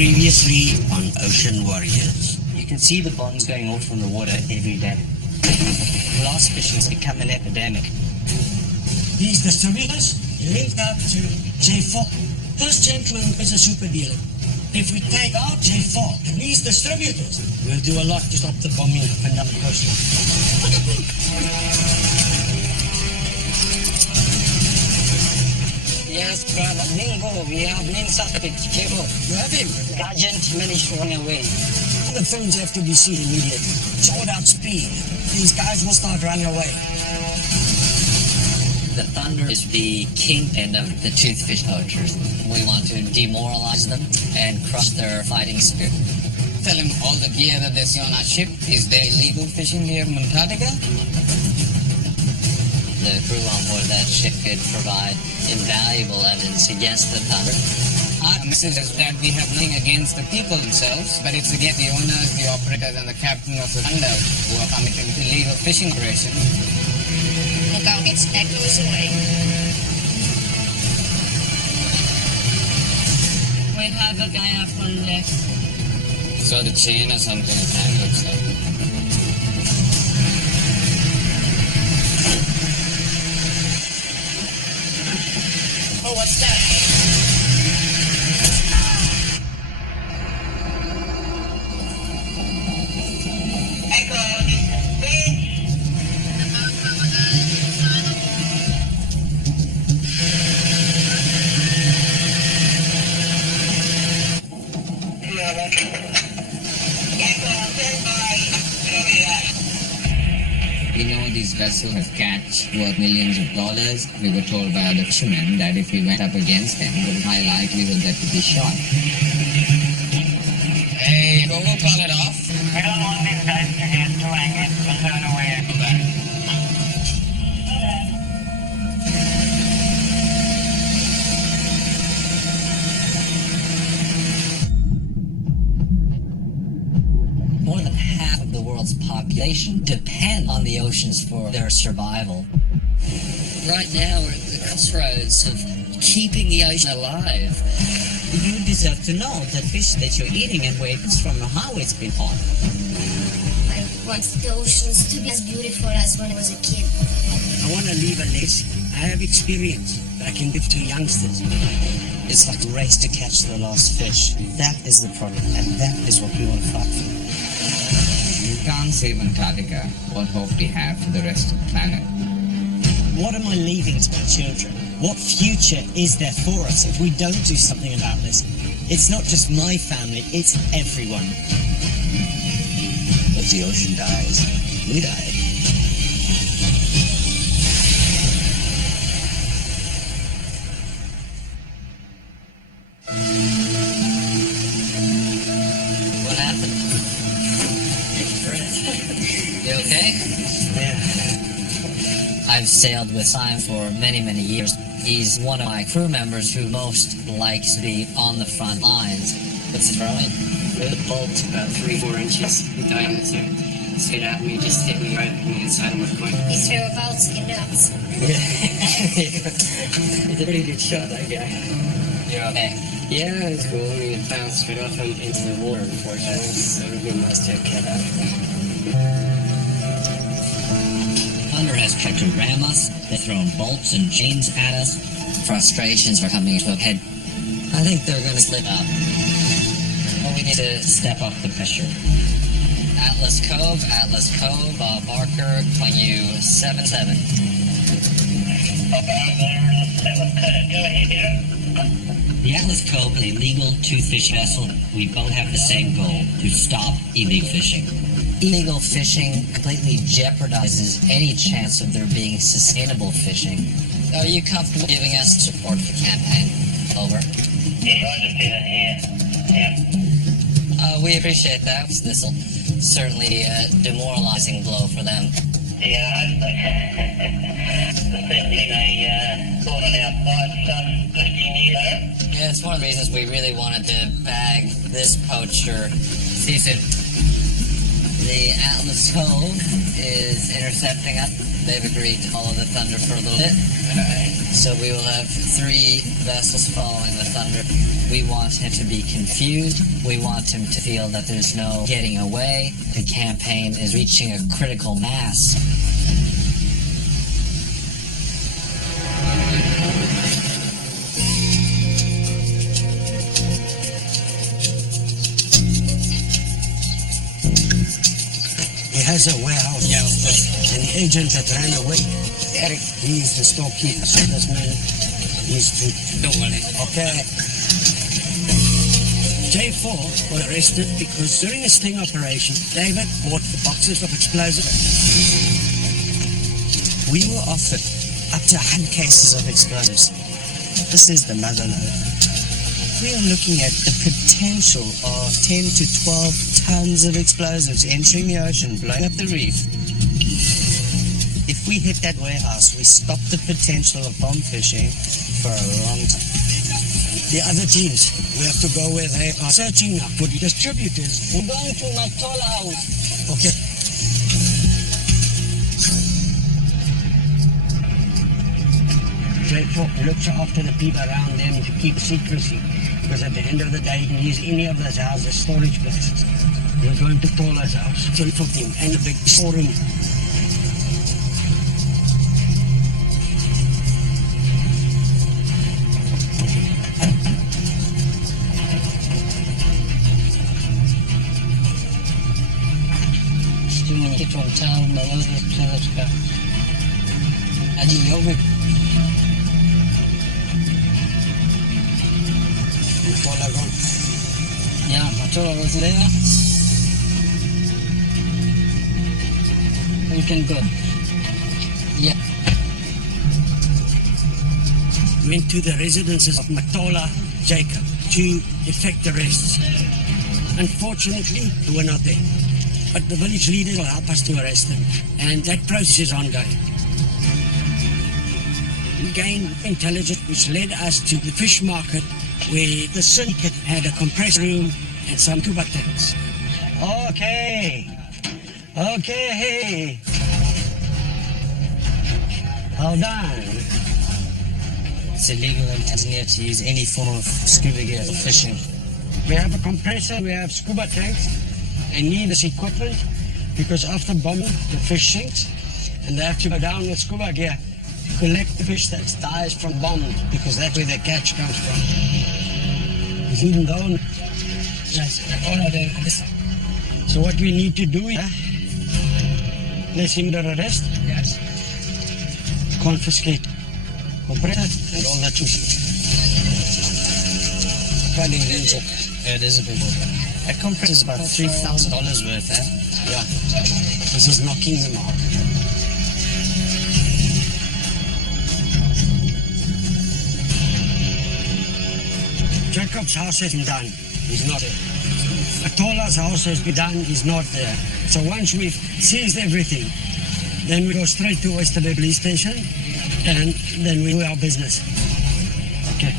Previously on Ocean Warriors. You can see the bonds going off from the water every day. Glass fishing has become an epidemic. These distributors linked up to J4. This gentleman is a super dealer. If we take out J4 and these distributors, we'll do a lot to stop the bombing up and down the coastline. Yes, brother. Bingo, we have main suspect, Kebo. You have him. The agent managed to run away. All the phones have to be seen immediately. Short out speed. These guys will start running away. The Thunder is the kingpin of the toothfish poachers. We want to demoralize them and crush their fighting spirit. Tell them all the gear that they see on our ship is their illegal fishing gear from Antarctica. The crew on board that ship could provide invaluable evidence against the Thunder. Our message is that we have nothing against the people themselves, but it's against the owners, the operators, and the captain of the Thunder who are committing illegal fishing operations. Look out, it's echoes away. We have a guy up on left. So the chain or something is that looks like. Oh, what's that? Echo, this We know these vessels have catch worth millions of dollars. We were told by other fishermen that if we went up against them, there was high likelihood that we'd be shot. Hey, we'll call it off. We don't want these guys to get too angry to turn away and go back. More than half of the world's population depend on the oceans for their survival. Right now, we're at the crossroads of keeping the ocean alive. You deserve to know the fish that you're eating and where it's from and how it's been caught. I want the oceans to be as beautiful as when I was a kid. I want to leave a legacy. I have experience that I can give to youngsters. It's like a race to catch the last fish. That is the problem, and that is what we want to fight for. You can't save Antarctica. What hope do you have for the rest of the planet? What am I leaving to my children? What future is there for us if we don't do something about this? It's not just my family, it's everyone. As the ocean dies, we die. What happened? You okay? Yeah. I've sailed with Simon for many, many years. He's one of my crew members who most likes to be on the front lines. What's throwing? The bolt about 3-4 inches. He dinosaur. Straight at me, just hit me right in the inside of my coin. He threw a Baltic nuts. He's a pretty good shot, that guy. You're okay. Yeah, it's cool. I mean, it bounced straight off him into the water, unfortunately. So we must have cut out. Thunder has tried to ram us. They've thrown bolts and chains at us. Frustrations are coming to a head. I think they're going to slip up. Well, we need to step up the pressure. Atlas Cove, Barker, calling you 7-7. The Atlas Cove is a legal toothfish vessel. We both have the same goal, to stop illegal fishing. Illegal fishing completely jeopardizes any chance of there being sustainable fishing. Are you comfortable giving us support for the campaign? Over. We appreciate that. This will certainly be a demoralizing blow for them. Yeah, it's one of the reasons we really wanted to bag this poacher. See you soon. The Atlas Cove is intercepting us. They've agreed to follow the Thunder for a little bit. So we will have 3 vessels following the Thunder. We want him to be confused. We want him to feel that there's no getting away. The campaign is reaching a critical mass. He has a warehouse, yeah, of course. And the agent that ran away, Eric, he is the storekeeper. So this man needs to... Don't worry. Okay. J4 were arrested because during a sting operation, David bought the boxes of explosives. We were offered up to 100 cases of explosives. This is the mother lode. We are looking at the potential of 10 to 12 tons of explosives entering the ocean, blowing up the reef. If we hit that warehouse, we stop the potential of bomb fishing for a long time. The other teams, we have to go where they are searching now for the distributors. We're going to Matola House. Okay. J4 looks after the people around them to keep secrecy. Because at the end of the day, you can use any of those houses as storage places. We're going to Tola's house, for him, and a big storeroom. Too many people in town, but those are the let's go. And you know it. Tola gone. Yeah, Matola was there. We can go. Yeah. Went to the residences of Matola, Jacob, to effect arrests. Unfortunately, we were not there. But the village leaders will help us to arrest them. And that process is ongoing. We gained intelligence which led us to the fish market where the syndicate had a compressor room and some tuba tanks. Okay. Hold on. It's illegal in Tanzania to use any form of scuba gear for fishing. We have a compressor, we have scuba tanks. They need this equipment because after bombing, the fish sinks and they have to go down with scuba gear to collect the fish that dies from bombing because that's where their catch comes from. He's even gone. Yes. Oh, So what we need to do is place him under arrest. yes. Confiscate compressor and all that. Funding rental. Yeah, it is a big one. That compressor is about $3,000 worth, eh? Yeah. This is knocking them out. Jacob's house has been done. He's not there. Atola's house has been done. He's not there. So once we've seized everything, then we go straight to Oyster Police Station and then we do our business. Okay.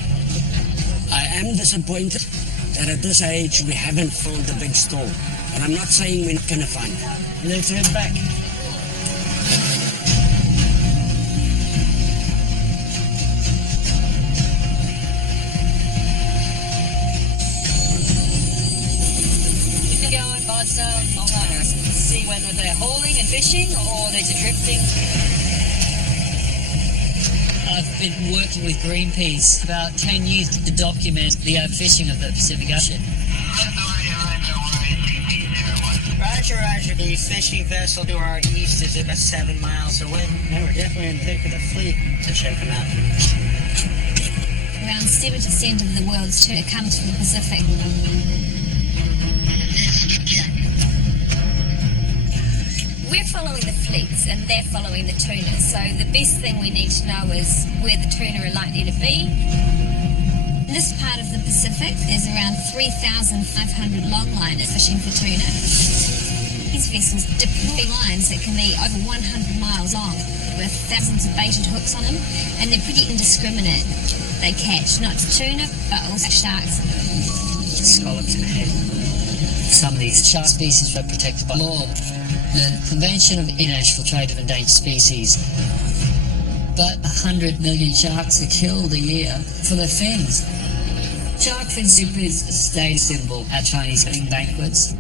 I am disappointed that at this age we haven't found the big store. But I'm not saying we're not going to find it. Let's head back. See whether they're hauling and fishing or they're drifting. I've been working with Greenpeace about 10 years to document the overfishing of the Pacific Ocean. Roger. The fishing vessel to our east is about 7 miles away. Yeah, we're definitely in the thick of the fleet to check them out. Around 70% of the world's tuna comes from the Pacific. We're following the fleets and they're following the tuna. So the best thing we need to know is where the tuna are likely to be. In this part of the Pacific, there's around 3,500 longliners fishing for tuna. These vessels deploy lines that can be over 100 miles long with thousands of baited hooks on them, and they're pretty indiscriminate. They catch not just tuna, but also sharks. Scallops and head. Some of these shark species are protected by law. the Convention of International Trade of Endangered Species. But 100 million sharks are killed a year for their fins. Shark fin soup is a state symbol at Chinese wedding banquets.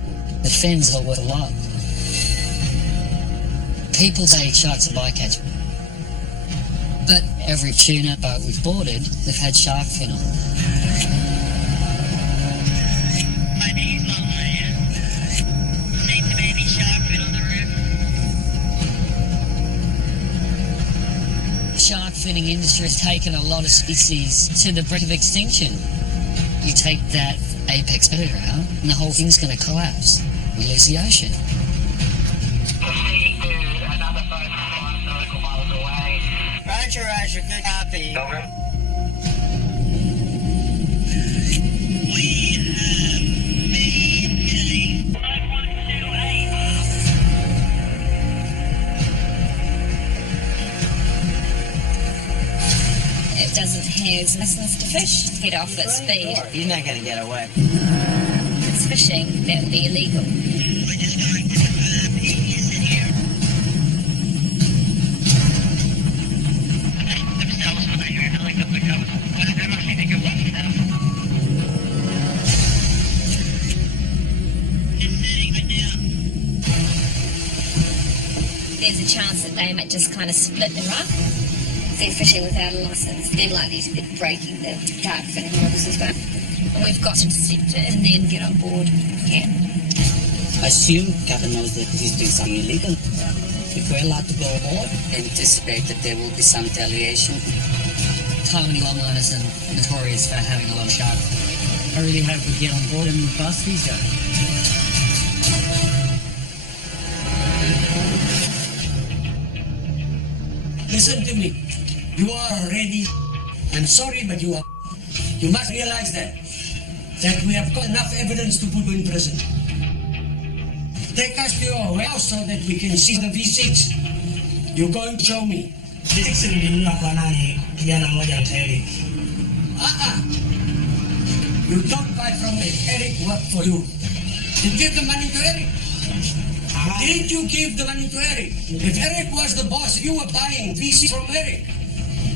The fins are worth a lot. People say sharks are bycatch. But every tuna boat we've boarded, they've had shark fin on. My knees on my ear. See the baby shark fin on the roof. Shark finning industry has taken a lot of species to the brink of extinction. You take that apex predator out, and the whole thing's going to collapse. We lose the ocean. Roger, Roger, good copy. Over. We have maintained 5128. It doesn't have license to fish. Get off at speed. You're not going to get away. It's fishing. That would be illegal. We're just going to confirm he is in here. Okay, let me tell us what I heard. I like the pick up. I don't actually think it was now. Just sitting right now. There's a chance that they might just kind of split them up. They're fishing without a license. They're likely to be breaking the shark finning rules as well. And we've got to intercept it and then get on board. Yeah. I assume Captain knows that he's doing something illegal. If we're allowed to go aboard, Anticipate that there will be some retaliation. Taiwanese longliners are notorious for having a lot of shark. I really hope we get on board and bust these guys. Listen to me. You are ready. I'm sorry, but you are. You must realize that we have got enough evidence to put you in prison. Take us to your house so that we can see the V6. You're going to show me. V6 nilinunua kwa nani? Kijana mmoja mta Eric. You don't buy from Eric. Eric worked for you. Did you give the money to Eric? Did you give the money to Eric? If Eric was the boss, you were buying VC from Eric.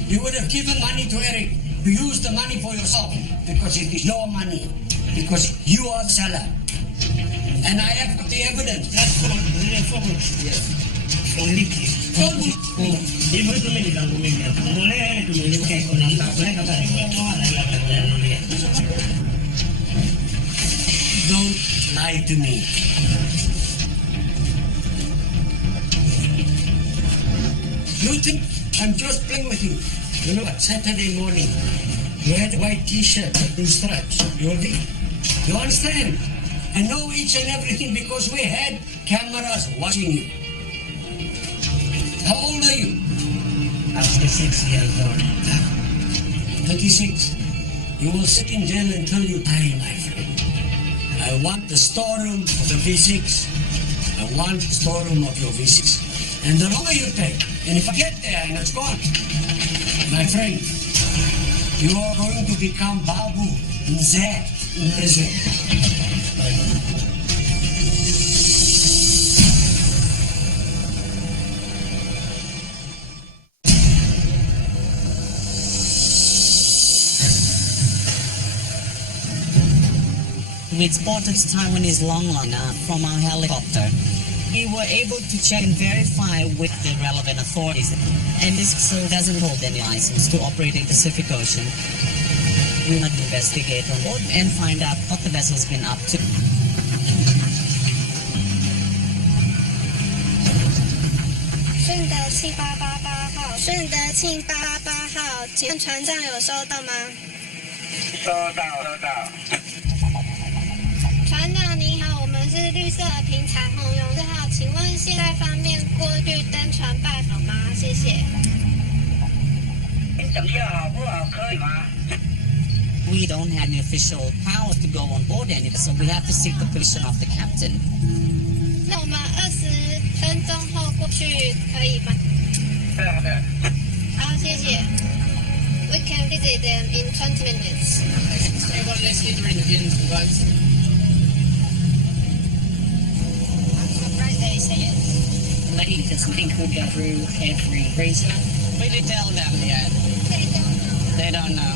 You would have given money to Eric. You use the money for yourself because it is your money. Because you are the seller. And I have got the evidence. That's for yes. Don't lie to me. You think I'm just playing with you? You know what? Saturday morning, you had a white t-shirt with blue stripes. You agree? You understand? I know each and everything because we had cameras watching you. How old are you? I'm 66 years old. 36. You will sit in jail until you die, my friend. I want the storeroom of the V6. I want the storeroom of your V6. And the longer you take, and if I get there and it's gone, my friend, you are going to become Babu in Zed in prison. we spotted Taiwanese longliner from our helicopter. We were able to check and verify with the relevant authorities, and this vessel doesn't hold any license to operate in the Pacific Ocean. We will investigate on board and find out what the vessel's been up to. 顺德庆888号，顺德庆888号，请问船长有收到吗？收到。船长你好，我们是绿色的平彩虹勇士号，请问现在方便过去登船拜访吗？谢谢。你等下好不好？可以吗？ We don't have any official power to go on board any, so we have to seek the permission of the captain. 那我们20分钟后过去可以吗？对。好，谢谢。We can visit them in 20 minutes. Let's get rid of the boats. Right there. they say it. Maybe something could go through every reason. We did tell them yet. They don't know. They don't know.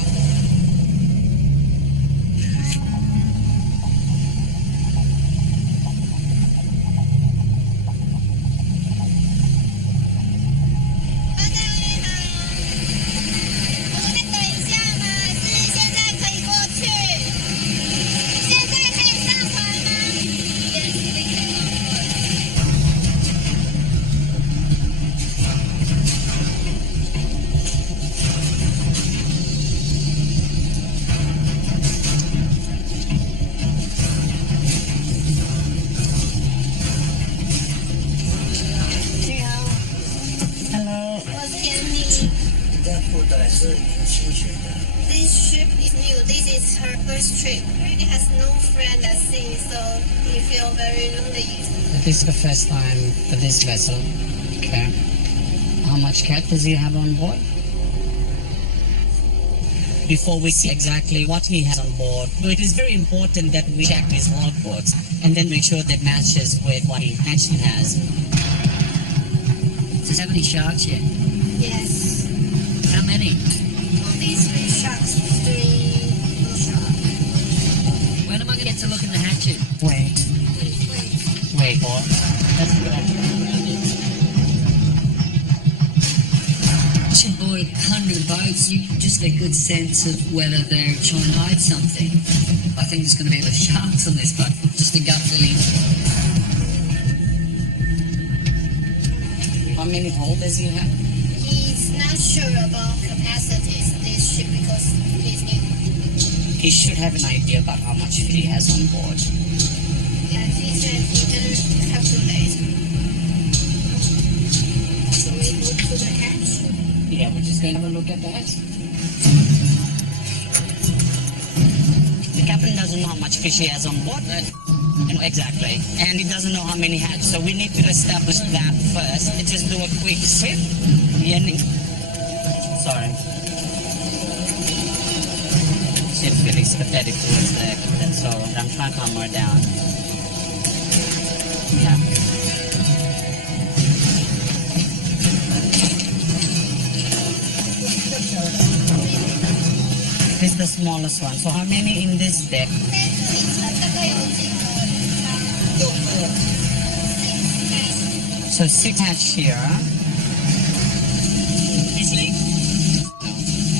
This ship is new. This is her first trip. She has no friend at sea, so we feel very lonely. This is the first time for this vessel. Okay. How much cat does he have on board? Before we see exactly what he has on board, it is very important that we check his logbooks and then make sure that matches with what he actually has. Does he have any sharks yet? Yes. How many? Only 3 sharks, 3 blue sharks. When am I going to get to look in the hatchet? Wait. Wait, what? That's a good idea. Boy, 100 boats, you just get a good sense of whether they're trying to hide something. I think there's going to be a lot of sharks on this boat. Just a gut feeling. How many hold does he have? He's not sure about capacities this ship because he's new. He should have an idea about how much food he has on board. Yeah, he said he didn't calculate. So we go to the hatch. Yeah, we're just going to have a look at that. The captain doesn't know how much fish he has on board. Exactly. And he doesn't know how many hatch. So we need to establish that first. And just do a quick sip. Sorry. Ship's getting sympathetic towards the captain, so I'm trying to calm her down. Yeah. This is the smallest one. So how many in this deck? So 6 hatch here. Easily? No.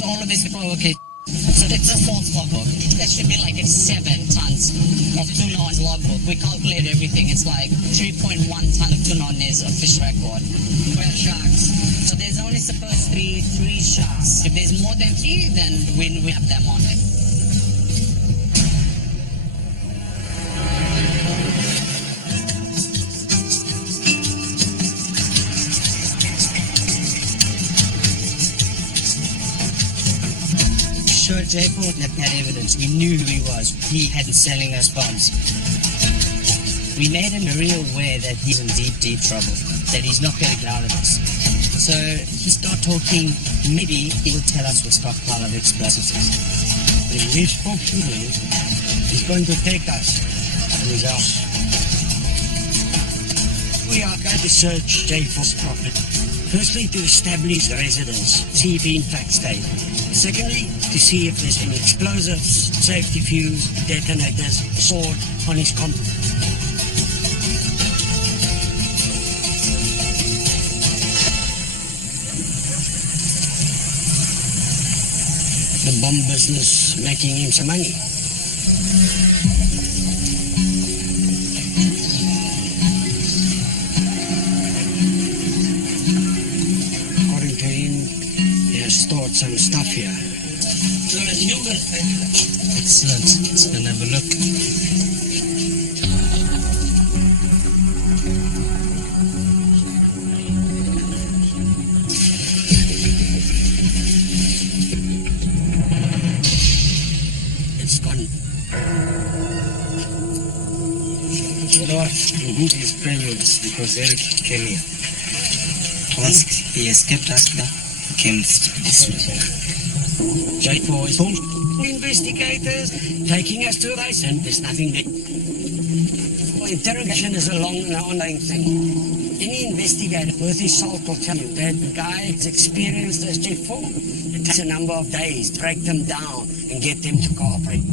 All of this is okay. So it's a false logbook. That should be like 7 tons of tuna on logbook. We calculate everything. It's like 3.1 ton of tuna is a fish record. 12 sharks. So there's only supposed to be 3 sharks. If there's more than 3, then we have them on it. Sure, J4 left that evidence. We knew who he was. He hadn't selling us bombs. We made him real aware that he's in deep, deep trouble, that he's not going to get out of this. So he started talking, maybe he will tell us what stockpile of explosives is. When we spoke to him, he's going to take us to his house. We are going to search J4's property. Firstly, to establish the residence, see if he in fact stayed. Secondly, to see if there's any explosives, safety fuse, detonators stored on his compound. The bomb business making him some money. According to him, he has stored some stuff here. Excellent. Let's go and have a look. It's gone. Lord, these preludes because Eric came here. Once he escaped us, he came this way. J4 is full investigators taking us to race and there's nothing there. Interrogation is a long and ongoing thing. Any investigator worth his salt will tell you that the guy is experienced as J4. It takes a number of days to break them down and get them to cooperate.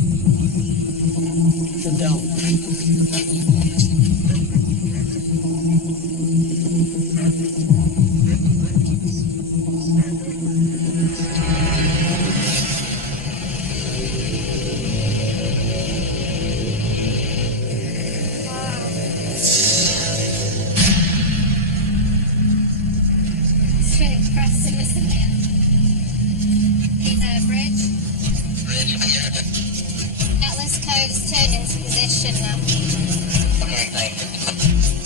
Sit down. It's really impressive, isn't it? He's at a bridge. Atlas Cove's turned into position now.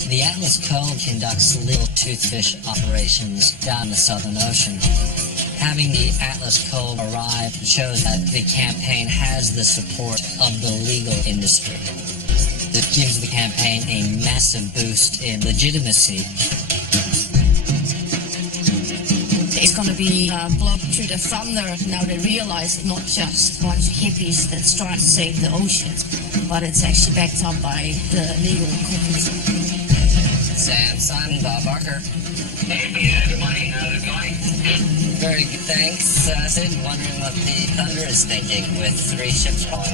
The Atlas Cove conducts legal toothfish operations down the Southern Ocean. Having the Atlas Cove arrive shows that the campaign has the support of the legal industry. It gives the campaign a massive boost in legitimacy. It's going to be blown through the thunder. Now they realize not just a bunch of hippies that's trying to save the oceans, but it's actually backed up by the legal companies. Sam, Simon, Bob Barker. Hey, Peter, good morning. How's it going? Very good, thanks. Sid, wondering what the Thunder is thinking with 3 ships falling.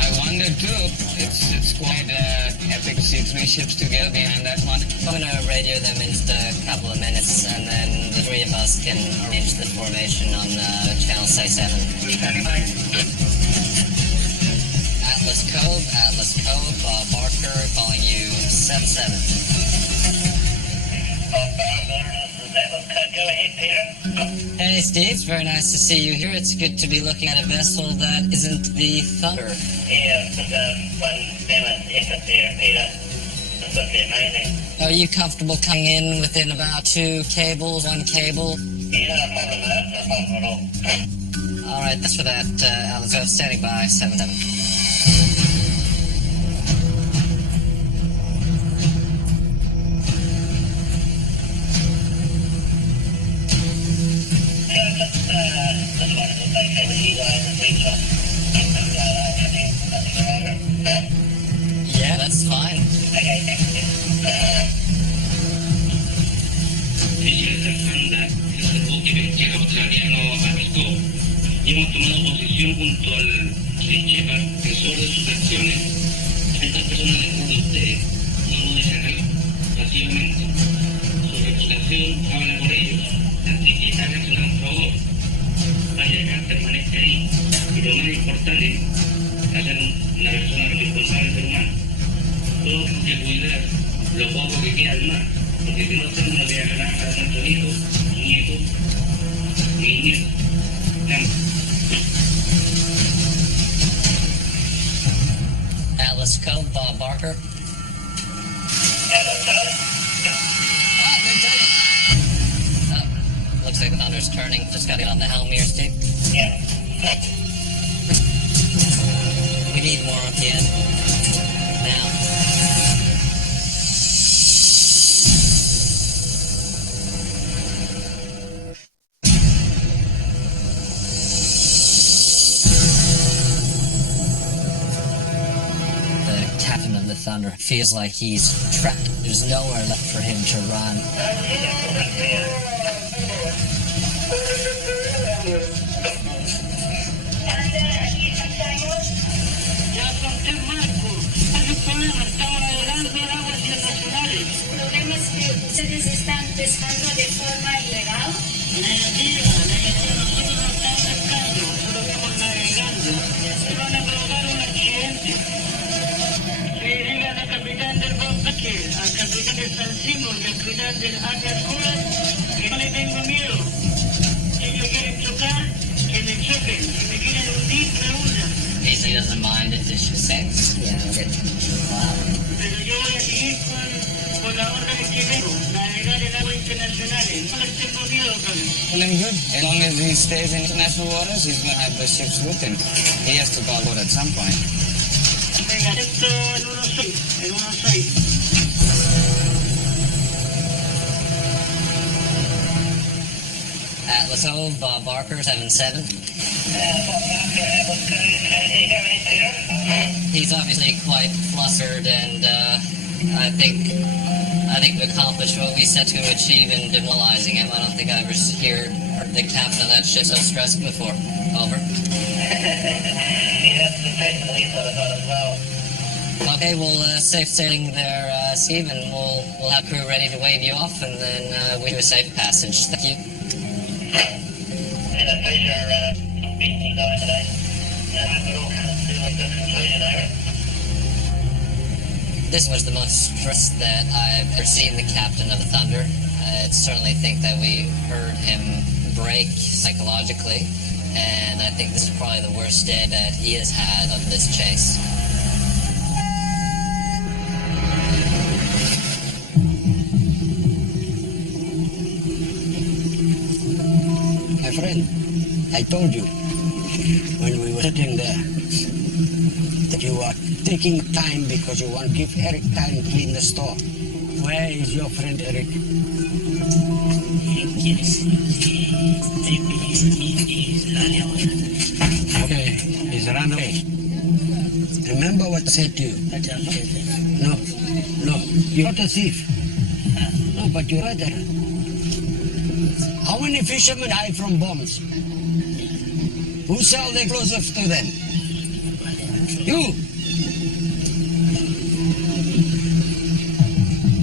I wonder too. It's quite epic to see 3 ships together behind that one. I'm going to radio them in just a couple of minutes, and then the 3 of us can arrange the formation on Channel 7. Atlas Cove, Bob Barker calling you 7-7. Go ahead, Peter. Hey Steve, it's very nice to see you here. It's good to be looking at a vessel that isn't the Thunder. Yeah, just one mammoth effort there, Peter. It's absolutely amazing. Are you comfortable coming in within about 2 cables, 1 cable? Yeah, no problem, mate. No problem at all. All right, that's for that. Atlas Cove standing by 7-7. Yeah, that's fine. Y hemos tomado posición junto al defensor de sus acciones. Estas personas después de ustedes no lo dejarán pasivamente. Su reputación habla por ellos, así que háganse un favor. Vaya acá, permanezca ahí. Y lo más importante, hacer una persona responsable del ser humano. Todos tenemos que cuidar lo poco que queda al mar, porque si no tenemos una vida ganada para nuestros hijos, nietos, nietos. Atlas Cove, Bob Barker. Looks like the Thunder's turning. Just got to get on the helm here, Steve. Yeah. We need more RPM. Now. The captain of the Thunder feels like he's trapped. There's nowhere left for him to run. El problema es que ustedes están pescando de forma ilegal. Al capitán del San Simón y al capitán del Atlas Cove, que no le tengo miedo. Si ellos quieren chocar, que me choquen. Si me quieren hundir, me hundan. He doesn't mind if the ship sinks. Yeah, wow. Pero yo voy a seguir con la orden que tengo, navegar en aguas internacionales. No les tengo miedo, cabrón. Well, I'm good. As long as he stays in international waters, he's going to have the ships with him. He has to call out at some point. Venga, esto en 1-6. Atlas Cove, Bob Barker, 7-7. He's obviously quite flustered, and I think we accomplished what we set to achieve in demoralizing him. I don't think I ever heard the captain of that ship so stressed before. Over. Okay, we'll safe sailing there, Steve, and we'll have crew ready to wave you off, and then wish you a safe passage. Thank you. It's a pleasure meeting you guys today. I hope it all comes to a good conclusion, over. This was the most stress that I've ever seen the captain of the Thunder. I certainly think that we heard him break psychologically, and I think this is probably the worst day that he has had on this chase. My friend, I told you when we were sitting there that you are taking time because you want to give Eric time to clean the store. Where is your friend Eric? Okay, he's run away. Remember what I said to you? No, you're not a thief. No, but you're a murderer. How many fishermen hide from bombs? Who sell their explosives to them? You!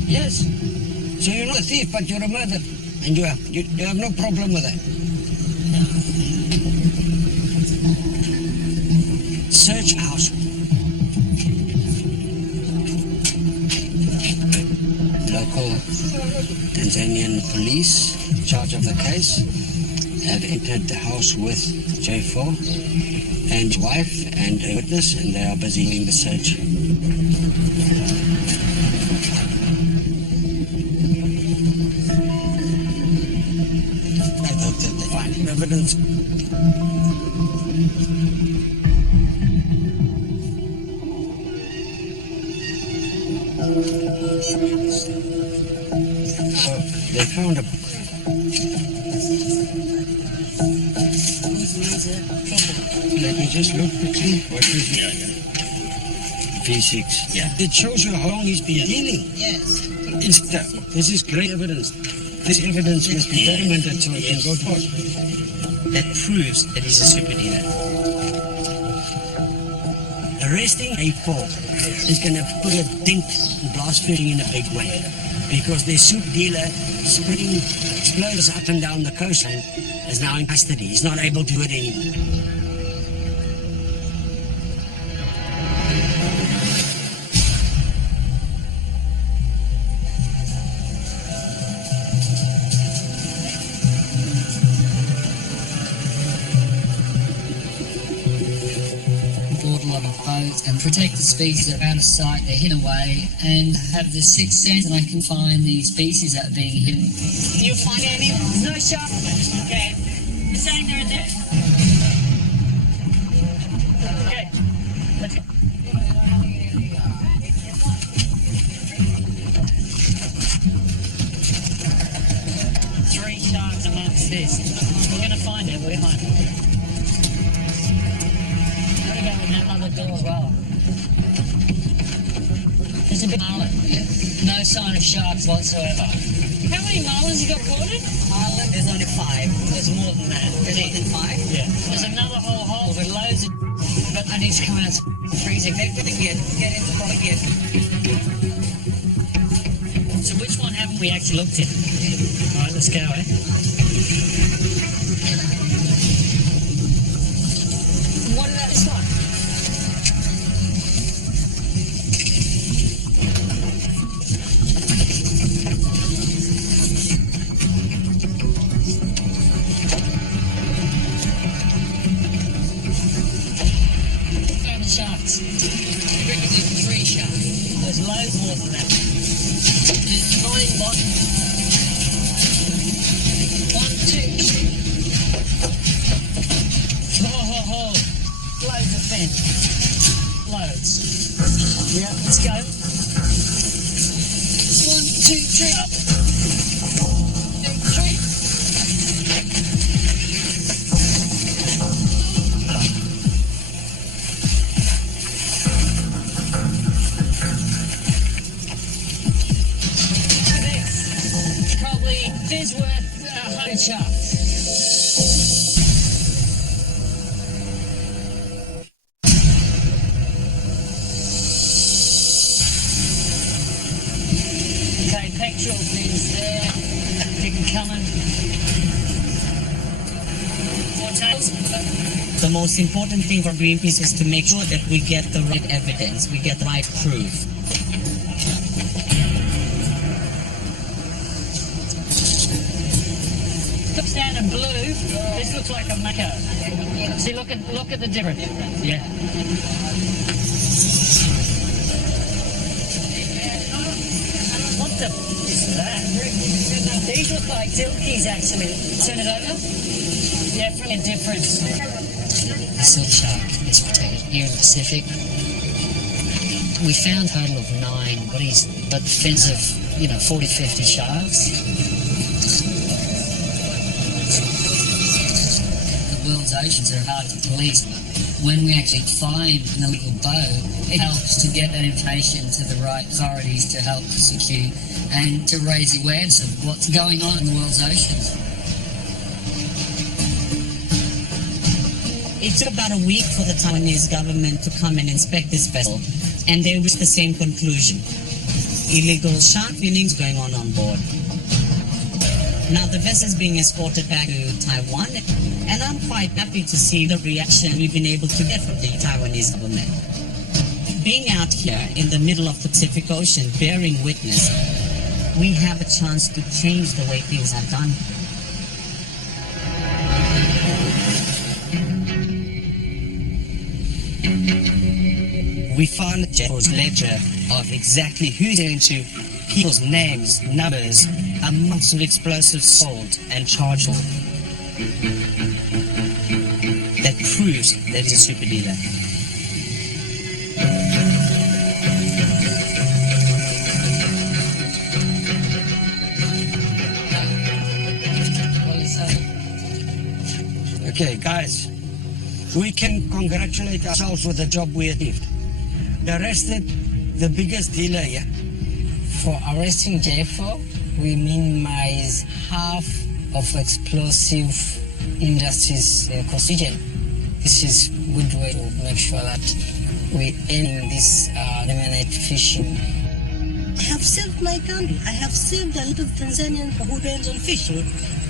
Yes. So you're not a thief, but you're a murderer. And you have no problem with that. Search house. Local Tanzanian police in charge of the case have entered the house with J4 and his wife and a witness, and they are busy doing the search. I hope that they find evidence. So they found a Let me just look quickly. What is it? V6. Yeah. It shows you how long he's been dealing. Yes. This is great evidence. This evidence must be documented so it can go to court. That proves that he's a super dealer. Arresting E04 is going to put a dent in blast fishing in a big way, because the soup dealer spraying explosives up and down the coastline is now in custody. He's not able to do it anymore. Borderline of boats and protect the species that are out of sight, they're hidden away, and have the sixth sense and I can find the species that are being hidden. Can you find any? No shark. Okay. You're saying they're in there? Okay. Let's go. Three sharks amongst this. We're going to find it. We're fine. What about in that other door as well? There's a big marlin. No sign of sharks whatsoever. How many marlins you got caught in? Island, there's only 5. There's more than that. There's more than 5? Yeah. There's another whole hole with loads of... But I need to come out freezing. Get in the product yet. So which one haven't we actually looked at? Alright, let's go, eh? What about this one? Found the sharks. I reckon there's 3 sharks. There's loads more than that. There's 9 bottoms. 1, 2. Oh, loads of fin. Loads. Yeah, let's go. 1, 2, 3, up. 2, 3. Fins worth 100 sharks. Okay, pectoral fins there. You can come in. More tails. The most important thing for Greenpeace is to make sure that we get the right evidence, we get the right proof. Looks down in blue. This looks like a mako. See, look at the difference. Yeah. What the is that? These look like dilkies, actually. Turn it over. Definitely a difference. The silk shark is protected here in the Pacific. We found a total of 9 bodies, but fins of, 40, 50 sharks. The world's oceans are hard to police. When we actually find an illegal boat, it helps to get that information to the right authorities to help prosecute and to raise awareness of what's going on in the world's oceans. It took about a week for the Taiwanese government to come and inspect this vessel, and they reached the same conclusion. Illegal shark finning is going on board. Now the vessel is being escorted back to Taiwan, and I'm quite happy to see the reaction we've been able to get from the Taiwanese government. Being out here in the middle of the Pacific Ocean, bearing witness, we have a chance to change the way things are done. We found Jeff's ledger of exactly who's into people's names, numbers, amounts of explosives sold and charged for. That proves that he's a super dealer. Okay, guys, we can congratulate ourselves with the job we achieved. We arrested the biggest dealer here. For arresting E04, we minimize half of explosive industries in coast region. This is a good way to make sure that we end this eliminate fishing. I have saved my country. I have saved a lot of Tanzanians who depends on fishing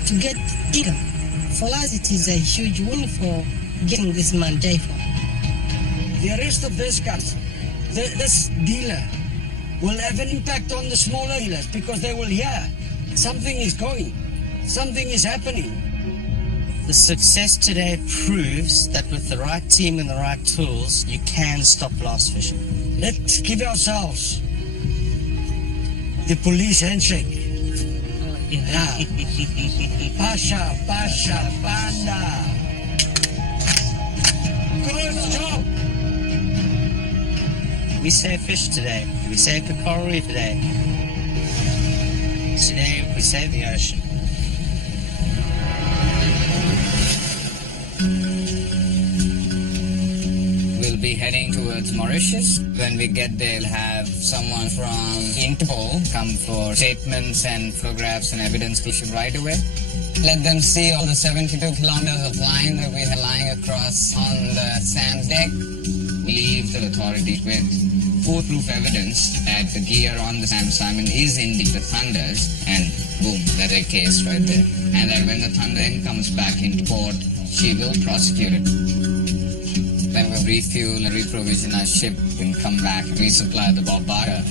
to get income. For us, it is a huge win for getting this man E04. The arrest of this guys, this dealer, will have an impact on the smaller dealers because they will hear something is going, something is happening. The success today proves that with the right team and the right tools, you can stop blast fishing. Let's give ourselves the police handshake. Yeah. Pasha, Pasha, Panda. Good job. We save fish today. We save the coral reef today. Today, we save the ocean. We'll be heading towards Mauritius. When we get there, we'll have someone from Interpol come for statements and photographs and evidence collection right away. Let them see all the 72 kilometers of line that we are lying across on the sand deck. Leave the authorities with foolproof evidence that the gear on the Sam Simon is indeed the Thunder's, and boom, that's a case right there. And that when the Thunder then comes back into port, she will prosecute it. Then we'll refuel and reprovision our ship and come back, resupply the Bob Barker.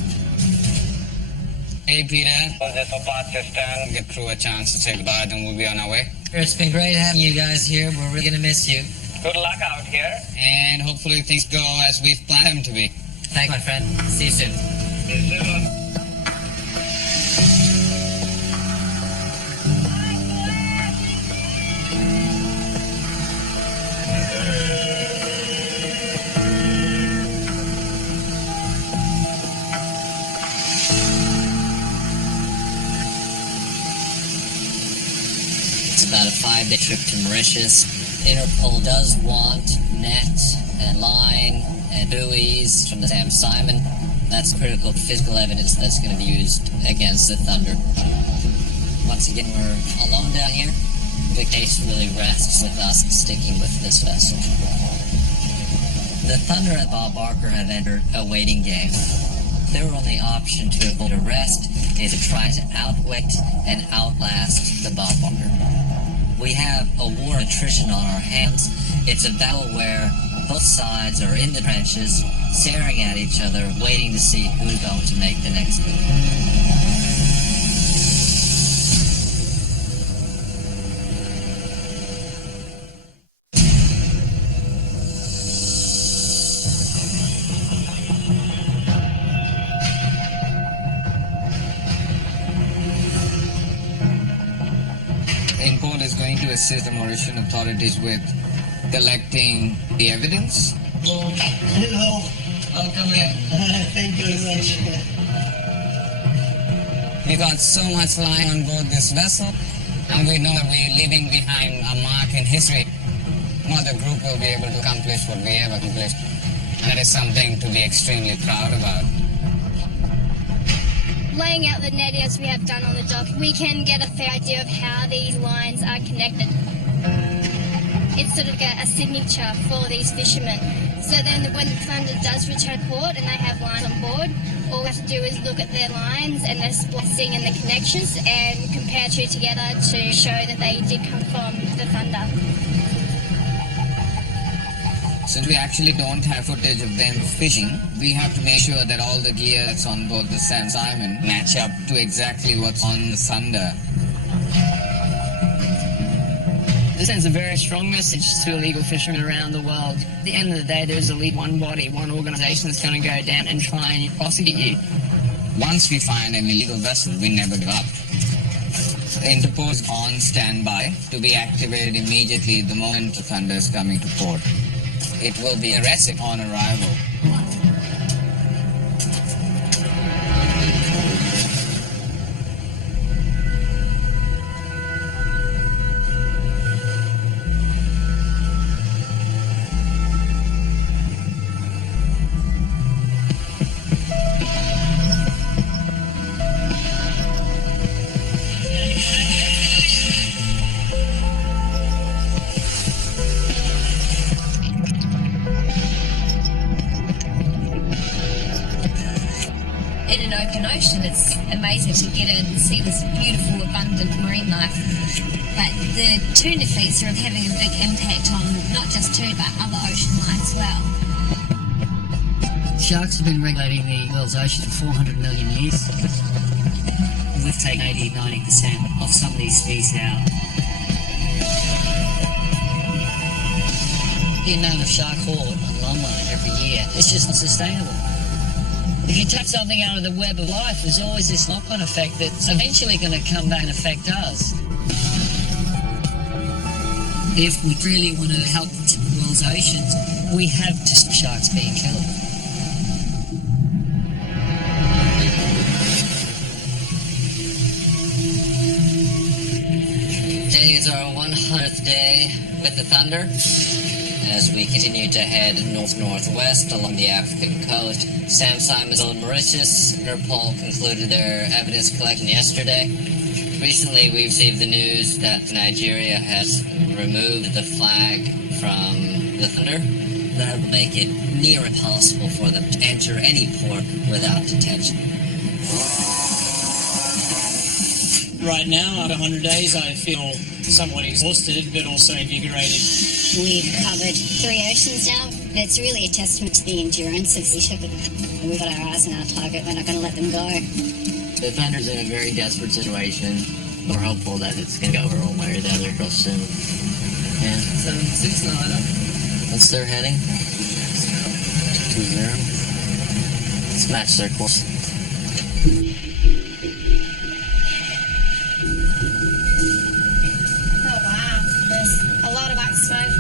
Hey Peter, just for part system, get through a chance to say goodbye, then we'll be on our way. It's been great having you guys here. We're really gonna miss you. Good luck out here, and hopefully things go as we've planned them to be. Thanks, my friend. See you soon. It's about a 5-day trip to Mauritius. Interpol does want net and line and buoys from the Sam Simon. That's critical physical evidence that's going to be used against the Thunder. Once again, we're alone down here. The case really rests with us sticking with this vessel. The Thunder and Bob Barker have entered a waiting game. Their only option to avoid arrest is to try to outwit and outlast the Bob Barker. We have a war of attrition on our hands. It's a battle where both sides are in the trenches, staring at each other, waiting to see who's going to make the next move. Import is going to assist the Mauritian authorities with collecting the evidence. Hello. Welcome in. Thank you very much. We got so much lying on board this vessel, and we know that we're leaving behind a mark in history. No other group will be able to accomplish what we have accomplished. And that is something to be extremely proud about. Laying out the net as we have done on the dock, we can get a fair idea of how these lines are connected. It's sort of a signature for these fishermen. So then when the Thunder does return port and they have lines on board, all we have to do is look at their lines and their splicing and the connections and compare two together to show that they did come from the Thunder. Since we actually don't have footage of them fishing, we have to make sure that all the gear that's on board the San Simon match up to exactly what's on the Thunder. This sends a very strong message to illegal fishermen around the world. At the end of the day, there's only one body, one organisation that's going to go down and try and prosecute you. Once we find an illegal vessel, we never give up. Interpol is on standby to be activated immediately the moment the Thunder is coming to port. It will be arrested on arrival. In an open ocean, it's amazing to get in and see this beautiful, abundant marine life. But the tuna fleets are having a big impact on not just tuna, but other ocean life as well. Sharks have been regulating the world's ocean for 400 million years. We've taken 80-90% of some of these species out. The amount of shark hoard on longline every year, it's just not sustainable. If you take something out of the web of life, there's always this knock-on effect that's eventually going to come back and affect us. If we really want to help the world's oceans, we have to stop sharks being killed. Today is our 100th day with the Thunder. As we continue to head north-northwest along the African coast, Sam Simon's and Mauritius, Interpol concluded their evidence collection yesterday. Recently, we received the news that Nigeria has removed the flag from the Thunder. That will make it near impossible for them to enter any port without detention. Right now, after 100 days, I feel somewhat exhausted, but also invigorated. We've covered 3 oceans now. It's really a testament to the endurance of the ship. We've got our eyes on our target. We're not going to let them go. The Thunder's in a very desperate situation. We're hopeful that it's going to go over one way or the other real soon. Yeah. 769 up. What's their heading? 20. Let's match their course. Oh wow, there's a lot of black smoke.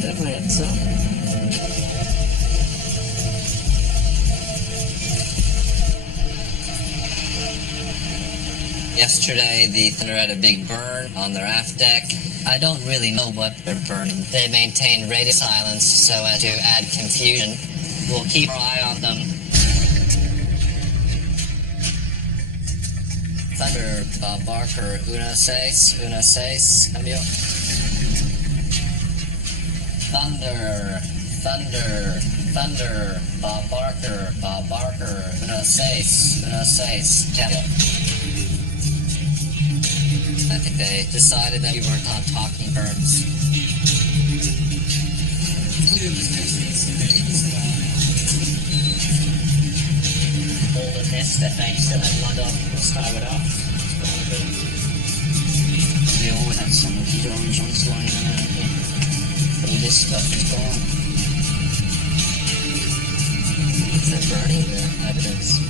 definitely had some. Yesterday, the Thunder had a big burn on their aft deck. I don't really know what they're burning. They maintain radio silence so as to add confusion. We'll keep our eye on them. Thunder, Bob Barker, una seis, cambio. Thunder, Bob Barker, una seis, cambio. I think they decided that we weren't on talking terms. All the nests that they still had mud on, we'll start it off. We always have some of the orange joints lying around here. All this stuff is gone. They're burning the evidence.